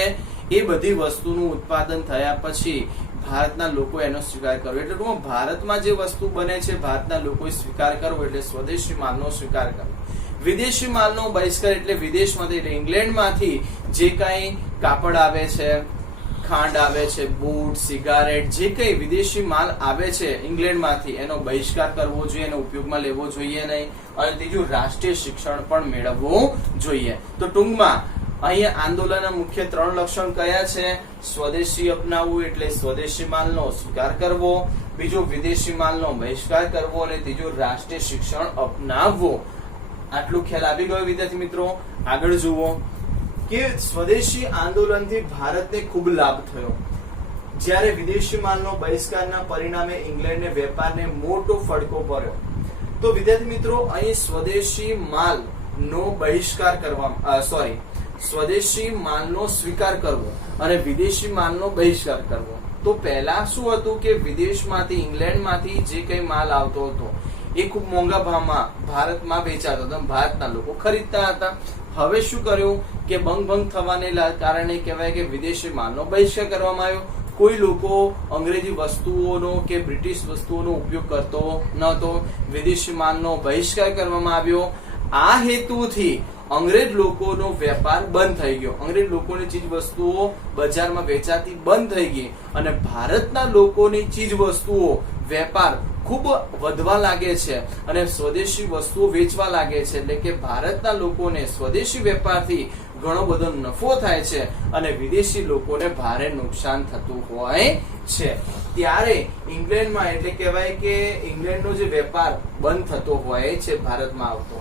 એ બધી વસ્તુનું ઉત્પાદન થયા પછી ભારતના લોકો એનો સ્વીકાર કરવો. એટલે ટૂંકમાં ભારતમાં જે વસ્તુ બને છે ભારતના લોકોએ સ્વીકાર કરવો એટલે સ્વદેશી માલનો સ્વીકાર કરવો. વિદેશી માલનો બહિષ્કાર એટલે વિદેશમાંથી એટલે ઇંગ્લેન્ડમાંથી જે કાંઈ કાપડ આવે છે, ખાંડ આવે છે, બૂટ, સિગારેટ, જે કઈ વિદેશી માલ આવે છે ઇંગ્લેન્ડમાંથી એનો બહિષ્કાર કરવો જોઈએ, એનો ઉપયોગમાં લેવો જોઈએ નહીં. અને ત્રીજું રાષ્ટ્રીય શિક્ષણ પણ મેળવવું જોઈએ. તો ટૂંકમાં અહીંયા આંદોલનના મુખ્ય 3 લક્ષણ કયા છે? સ્વદેશી અપનાવવું એટલે સ્વદેશી માલનો સ્વીકાર કરવો, બીજું વિદેશી માલનો બહિષ્કાર કરવો અને ત્રીજું રાષ્ટ્રીય શિક્ષણ અપનાવવું. આટલું ખ્યાલ આવી ગયો વિદ્યાર્થી મિત્રો? આગળ જુઓ કે સ્વદેશી આંદોલનથી ભારતને ખૂબ લાભ થયો. જ્યારે વિદેશી માલનો બહિષ્કારના પરિણામે ઇંગ્લેન્ડને વેપારને મોટો ફટકો પડ્યો. તો વિદ્યાર્થી મિત્રો અહીં સ્વદેશી માલનો બહિષ્કાર સ્વદેશી માલનો સ્વીકાર કરવો અને વિદેશી માલનો બહિષ્કાર કરવો. તો પહેલા શું હતું કે વિદેશમાંથી ઇંગ્લેન્ડમાંથી જે કઈ માલ આવતો હતો એ ખૂબ મોંઘા ભાવમાં ભારતમાં વેચાતો હતો, ભારતના લોકો ખરીદતા હતા. હવે શું કર્યું કે ભંગ થવાને કારણે કહેવાય કે વિદેશી માલનો બહિષ્કાર કરવામાં આવ્યો. કોઈ લોકો અંગ્રેજી વસ્તુઓનો કે બ્રિટિશ વસ્તુઓનો ઉપયોગ કરતો નહોતો, વિદેશી માલનો બહિષ્કાર કરવામાં આવ્યો. આ હેતુથી અંગ્રેજ લોકોનો વેપાર બંધ થઈ ગયો, અંગ્રેજ લોકોની ચીજ વસ્તુઓ બજારમાં વેચાતી બંધ થઈ ગઈ અને ભારતના લોકોની ચીજ વસ્તુઓ વેપાર ખૂબ વધવા લાગે છે અને સ્વદેશી વસ્તુઓ વેચવા લાગે છે. એટલે કે ભારતના લોકોને સ્વદેશી વેપારથી ઘણો બધો નફો થાય છે અને વિદેશી લોકોને ભારે નુકસાન થતું હોય છે. ત્યારે ઇંગ્લેન્ડમાં એટલે કહેવાય કે ઇંગ્લેન્ડનો જે વેપાર બંધ થતો હોય છે ભારતમાં આવતો,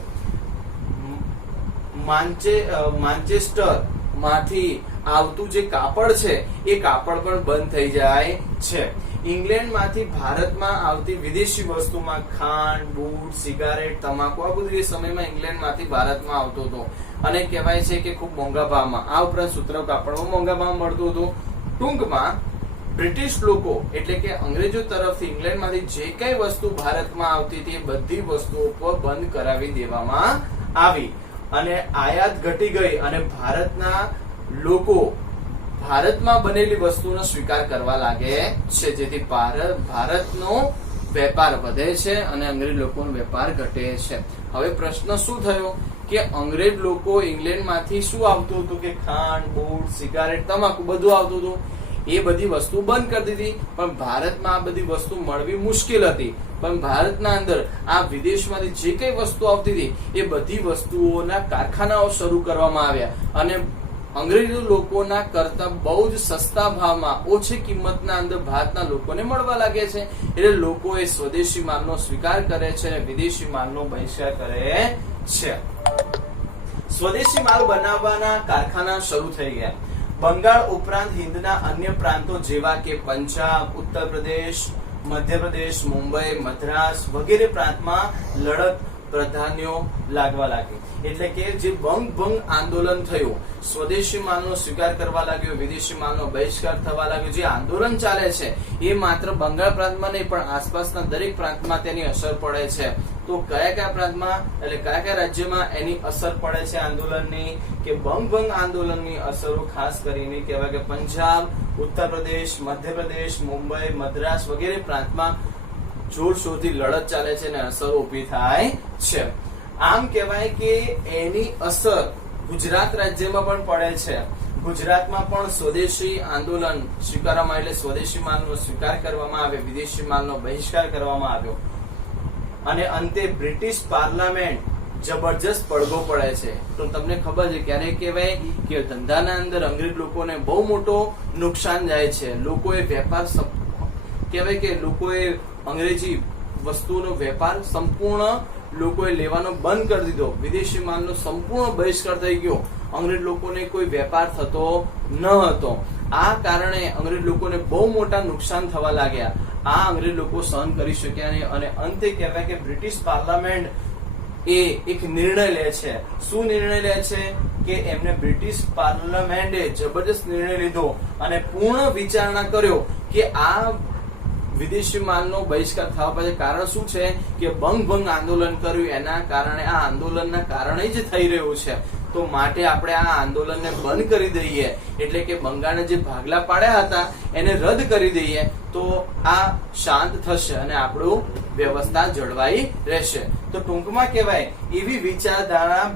માન્ચેસ્ટર માંથી આવતું જે કાપડ છે એ કાપડ પણ બંધ થઈ જાય છે. ઇંગ્લેન્ડમાંથી ભારતમાં આવતી વિદેશી વસ્તુમાં ખાંડ, બૂટ, સિગારેટ, તમાકુ આ બધું એ સમયમાં ઇંગ્લેન્ડમાંથી ભારતમાં આવતું હતું અને કહેવાય છે કે ખૂબ મોંઘા ભાવમાં. આ ઉપરાંત સૂતર કાપડમાં મોંઘા ભાવ મળતું હતું. ટૂંકમાં બ્રિટિશ લોકો એટલે કે અંગ્રેજો તરફથી ઇંગ્લેન્ડમાંથી જે કઈ વસ્તુ ભારતમાં આવતી હતી એ બધી વસ્તુઓ પર બંધ કરાવી દેવામાં આવી અને આયાત ઘટી ગઈ અને ભારતના લોકો ભારતમાં બનેલી વસ્તુનો સ્વીકાર કરવા લાગે છે, જેથી ભારતનો વેપાર વધે છે અને અંગ્રેજ લોકોનો વેપાર ઘટે છે. હવે પ્રશ્ન શું થયો કે અંગ્રેજ લોકો ઇંગ્લેન્ડમાંથી શું આવતું હતું કે ખાંડ, બૂટ, સિગારેટ, તમાકુ બધું આવતું હતું. એ બધી વસ્તુ બંધ કરી દીધી, પણ ભારતમાં આ બધી વસ્તુ મળવી મુશ્કેલ હતી. પણ ભારતના અંદર આ વિદેશમાંથી જે કઈ વસ્તુ આવતી હતી એ બધી વસ્તુઓના કારખાનાઓ શરૂ કરવામાં આવ્યા અને અંગ્રેજો લોકોના કરતા બહુ જ સસ્તા ભાવમાં ઓછી કિંમતના અંદર ભારતના લોકોને મળવા લાગે છે. એટલે લોકો એ સ્વદેશી માલનો સ્વીકાર કરે છે અને વિદેશી માલનો બહિષ્કાર કરે છે. સ્વદેશી માલ બનાવવાના કારખાના શરૂ થઈ ગયા. બંગાળ ઉપરાંત હિંદના અન્ય પ્રાંતો જેવા કે પંજાબ, ઉત્તર પ્રદેશ, મધ્યપ્રદેશ, મુંબઈ, મદ્રાસ વગેરે પ્રાંતમાં લડત પ્રાધાન્યો લાગવા લાગી. એટલે કે જે ભંગ આંદોલન થયું, સ્વદેશી માલનો સ્વીકાર કરવા લાગ્યો, વિદેશી માલનો બહિષ્કાર થવા લાગ્યો. જે આંદોલન ચાલે છે એ માત્ર બંગાળ પ્રાંતમાં નહીં પણ આસપાસના દરેક પ્રાંતમાં તેની અસર પડે છે. તો કયા પ્રાંતમાં એટલે કયા રાજ્યમાં એની અસર પડે છે આંદોલનની કે ભંગ આંદોલનની અસરો ખાસ કરીને કહેવાય કે પંજાબ, ઉત્તર પ્રદેશ, મધ્યપ્રદેશ, મુંબઈ, મદ્રાસ વગેરે પ્રાંતમાં જોરશોરથી લડત ચાલે છે અને અસરો ઉભી થાય છે. આમ કહેવાય કે એની અસર ગુજરાત રાજ્યમાં પણ પડે છે. ગુજરાતમાં પણ સ્વદેશી આંદોલન સ્વીકારવામાં એટલે સ્વદેશી માલનો સ્વીકાર કરવામાં આવે, વિદેશી માલનો બહિષ્કાર કરવામાં આવ્યો અને અંતે બ્રિટિશ પાર્લામેન્ટ જબરજસ્ત પડઘો પડે છે. તો તમને ખબર છે ક્યારે કહેવાય કે ધંધાના અંદર અંગ્રેજ લોકોને બહુ મોટો નુકસાન જાય છે. લોકોએ વેપાર કહેવાય કે લોકોએ અંગ્રેજી વસ્તુનો વેપાર સંપૂર્ણ લોકોએ લેવાનો બંધ કરી દીધો. વિદેશી માલનો સંપૂર્ણ બહિષ્કાર થઈ ગયો. અંગ્રેજ લોકોને કોઈ વેપાર થતો ન હતો. આ કારણે અંગ્રેજ લોકોને બહુ મોટા નુકસાન થવા લાગ્યા. આ અંગ્રેજ લોકો સહન કરી શક્યા નહીં અને અંતે કહેવાય કે બ્રિટિશ પાર્લામેન્ટ એ એક નિર્ણય લે છે. શું નિર્ણય લે છે કે એમને બ્રિટિશ પાર્લામેન્ટે જબરજસ્ત નિર્ણય લીધો અને પૂર્ણ વિચારણા કર્યો કે આ વિદેશી માલનો બહિષ્કાર થવા પાછળ કારણ શું છે કે ભંગ આંદોલન કર્યું એના કારણે, આ આંદોલનના કારણે જ થઈ રહ્યું છે. તો માટે આપણે આ આંદોલનને બંધ કરી દઈએ એટલે કે બંગાળને જે ભાગલા પાડ્યા હતા એને રદ કરી દઈએ તો આ શાંત થશે અને આપણું વ્યવસ્થા જળવાઈ રહેશે. તો ટૂંકમાં કહેવાય એવી વિચારધારા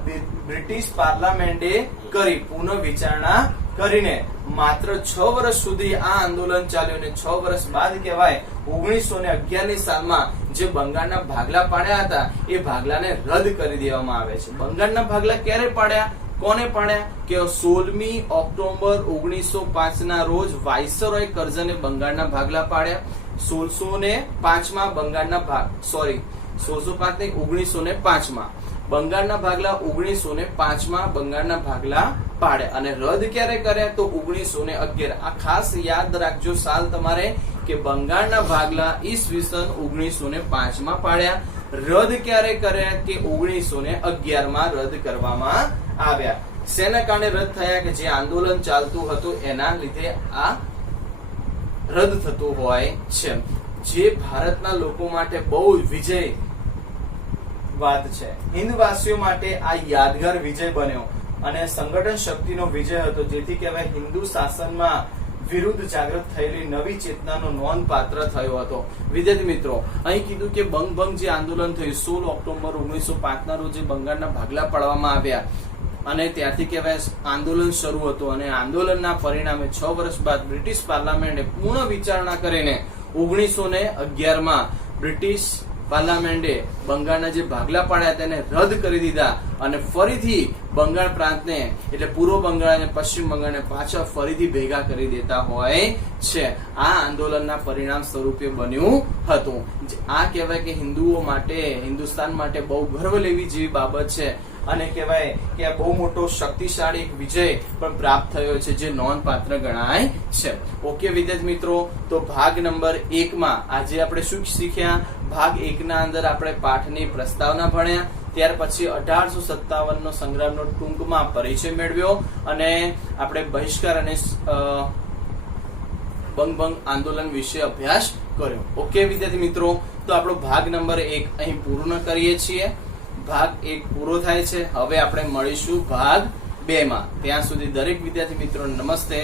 બ્રિટિશ પાર્લામેન્ટે કરી. પુનઃ વિચારણા કરીને માત્ર 6 વર્ષ સુધી આ આંદોલન ચાલ્યું અને 6 વર્ષ બાદ કહેવાય 1911 ની સાલમાં જે બંગાળના ભાગલા પાડ્યા હતા એ ભાગલાને રદ કરી દેવામાં આવે છે. બંગાળના ભાગલા ક્યારે પાડ્યા, કોને પાડ્યા કે 16મી ઓક્ટોબર 1905 ના રોજ વાઇસરોય કર્ઝને બંગાળના ભાગલા પાડ્યા. 1605 બંગાળના 1905 બંગાળના ભાગલા 1905 બંગાળના ભાગલા પાડ્યા અને રદ ક્યારે કર્યા તો 1911. આ ખાસ યાદ રાખજો સાલ તમારે કે બંગાળના ભાગલા ઈસવીસન 1905 પાડ્યા. રદ ક્યારે કર્યા કે 1911 રદ કરવામાં આવ્યા. શેના કારણે રદ થયા કે જે આંદોલન ચાલતું હતું એના લીધે આ રદ થતું હોય છે, જે ભારતના લોકો માટે બહુ વિજય વાત છે. હિંદવાસીઓ માટે આ યાદગાર વિજય બન્યો અને સંગઠન શક્તિનો વિજય હતો, જેથી કહેવાય હિન્દુ શાસનમાં વિરુદ્ધ જાગૃત થયેલી નવી ચેતનાનો નોંધપાત્ર થયો હતો. વિદ્યાર્થી મિત્રો, અહીં કીધું કે બંગ જે આંદોલન થયું 16 ઓક્ટોબર 1905 ના રોજ બંગાળના ભાગલા પાડવામાં આવ્યા અને ત્યારથી કહેવાય આંદોલન શરૂ હતું અને આંદોલનના પરિણામે 6 વર્ષ બાદ બ્રિટિશ પાર્લામેન્ટે પૂર્ણ વિચારણા કરીને 1911 માં બ્રિટિશ પાર્લામેન્ટે બંગાળના જે ભાગલા પાડ્યા તેને રદ કરી દીધા અને ફરીથી બંગાળ પ્રાંતને એટલે પૂર્વ બંગાળ અને પશ્ચિમ બંગાળને પાછા ફરીથી ભેગા કરી દેતા હોય છે. આ આંદોલનના પરિણામ સ્વરૂપે બન્યું હતું. આ કહેવાય કે હિન્દુઓ માટે, હિન્દુસ્તાન માટે બહુ ગર્વ લેવી જેવી બાબત છે અને કહેવાય કે આ બહુ મોટો શક્તિશાળી એક વિજય પણ પ્રાપ્ત થયો છે, જે નોંધપાત્ર ગણાય છે. ઓકે વિદ્યાર્થી મિત્રો, તો ભાગ નંબર 1 માં આજે આપણે શું શીખ્યા? ભાગ 1 ના અંદર આપણે પાઠની પ્રસ્તાવના ભણ્યા, ત્યાર પછી 1857 નો સંગ્રામનો ટૂંકમાં પરિચય મેળવ્યો અને આપણે બહિષ્કાર અને બંગ આંદોલન વિશે અભ્યાસ કર્યો. ઓકે વિદ્યાર્થી મિત્રો, તો આપણો ભાગ નંબર 1 અહીં પૂર્ણ કરીએ છીએ. ભાગ 1 પૂરો થાય છે. હવે આપણે મળીશું ભાગ 2 માં. ત્યાં સુધી દરેક વિદ્યાર્થી મિત્રો નમસ્તે.